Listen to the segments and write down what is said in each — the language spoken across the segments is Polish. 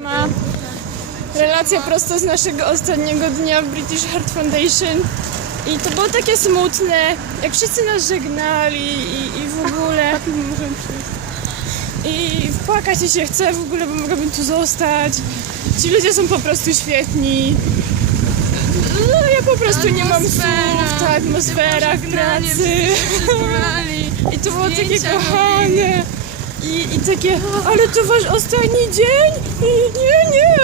Ma relacja prosto z naszego ostatniego dnia w British Heart Foundation. I to było takie smutne, jak wszyscy nas żegnali i, i w ogóle. I płakać się chce w ogóle, bo mogłabym tu zostać. Ci ludzie są po prostu świetni. No, ja po prostu nie mam słów, ta atmosfera w pracy. I to było takie kochane. I, I takie, ale to wasz ostatni dzień? I nie, nie.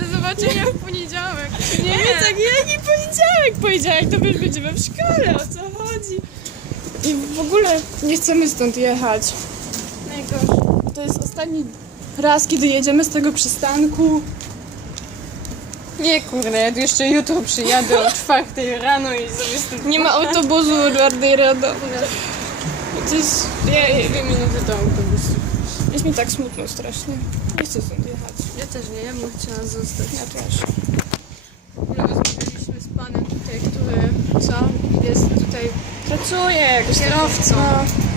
Do zobaczenia w poniedziałek. Nie, nie. tak jaki poniedziałek? Poniedziałek to już będziemy w szkole, o co chodzi? I w ogóle nie chcemy stąd jechać. Najgorzej. To jest ostatni raz, kiedy jedziemy z tego przystanku. Nie kurde, ja tu jeszcze jutro przyjadę o czwartej rano i sobie stąd Nie ma autobusu o czwartej rano. To jest, ja, dwie minuty do autobusu. jest mi tak smutno strasznie. Nie chcę stąd jechać. Ja też nie, ja bym chciała zostać. Ja też. Rozmawialiśmy z panem tutaj, który co? Jest tutaj Pracuję jakoś kierowcą.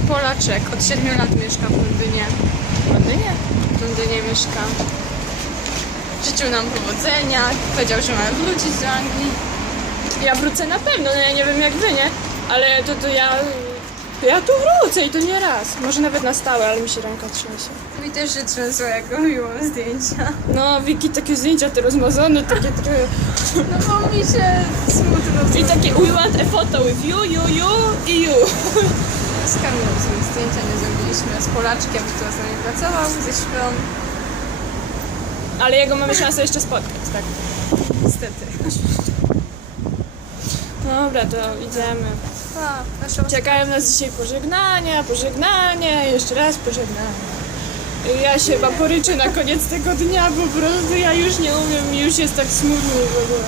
Polaczek, od 7 lat mieszka w Londynie. W Londynie? W Londynie mieszka. Życzył nam powodzenia, powiedział, że mamy wrócić do Anglii. Ja wrócę na pewno, no ja nie wiem jak wy, nie? Ale to, to ja... Ja tu wrócę i to nie raz. Może nawet na stałe, ale mi się ręka trzęsie. Mi też się trzęsło, jak robiłam zdjęcia. No, Wiki, takie zdjęcia te rozmazane, takie trochę... No bo mi się smutno I takie we want a photo with you, you, you i you. Z Kamilą sobie zdjęcia nie zrobiliśmy z Polaczkiem, który z nami pracował, ze śpią. Ale jego mamy szansę jeszcze spotkać, tak. Niestety. Dobra, to idziemy. A, nasza Czekają nas dzisiaj pożegnania, pożegnania, jeszcze raz pożegnania. Ja się chyba poryczę na koniec tego dnia, po prostu ja już nie umiem, mi już jest tak smutno w ogóle.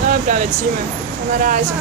Dobra, lecimy. To na razie.